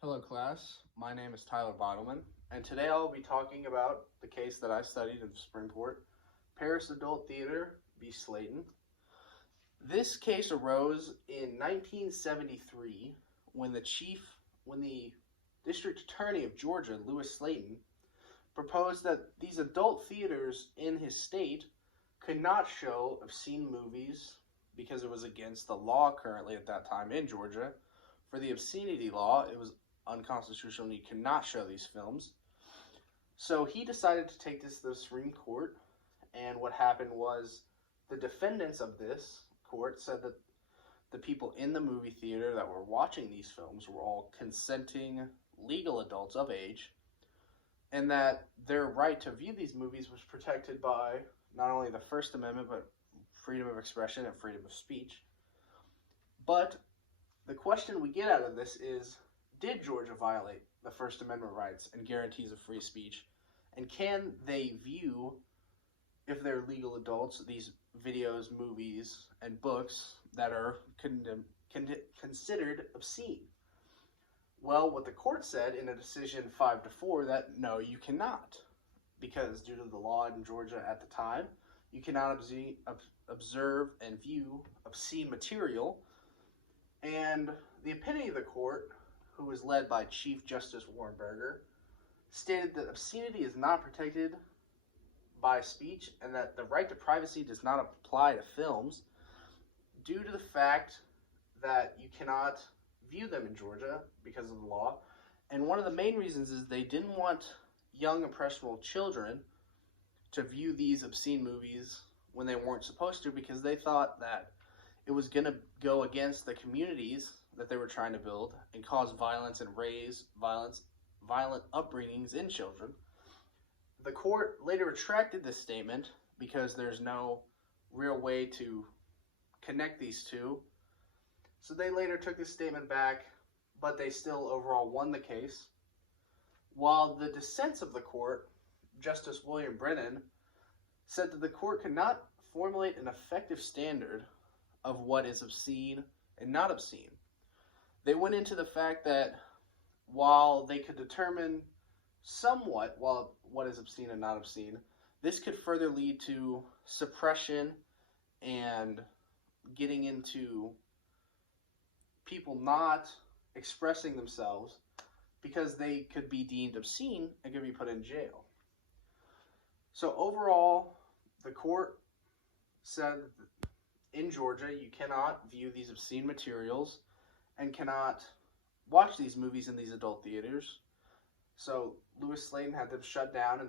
Hello class, my name is Tyler Bottleman, and today I'll be talking about the case that I studied in Springport, Paris Adult Theater v. Slaton. This case arose in 1973 when the District Attorney of Georgia, Louis Slaton, proposed that these adult theaters in his state could not show obscene movies because it was against the law currently at that time in Georgia. For the obscenity law, it was unconstitutional and you cannot show these films. So he decided to take this to the Supreme Court, and what happened was the defendants of this court said that the people in the movie theater that were watching these films were all consenting legal adults of age, and that their right to view these movies was protected by not only the First Amendment, but freedom of expression and freedom of speech. But the question we get out of this is, did Georgia violate the First Amendment rights and guarantees of free speech? And can they view, if they're legal adults, these videos, movies, and books that are considered obscene? Well, what the court said in a decision 5-4 that no, you cannot, because due to the law in Georgia at the time, you cannot observe and view obscene material. And the opinion of the court, who was led by Chief Justice Warren Burger, stated that obscenity is not protected by speech and that the right to privacy does not apply to films due to the fact that you cannot view them in Georgia because of the law. And one of the main reasons is they didn't want young impressionable children to view these obscene movies when they weren't supposed to, because they thought that it was going to go against the communities that they were trying to build and cause violence and raise violent upbringings in children. The court later retracted this statement because there's no real way to connect these two. So they later took this statement back, but they still overall won the case. While the dissents of the court, Justice William Brennan, said that the court could not formulate an effective standard of what is obscene and not obscene. They went into the fact that while they could determine somewhat what is obscene and not obscene, this could further lead to suppression and getting into people not expressing themselves because they could be deemed obscene and could be put in jail. So overall, the court said that in Georgia, you cannot view these obscene materials and cannot watch these movies in these adult theaters. So Louis Slaton had them shut down, and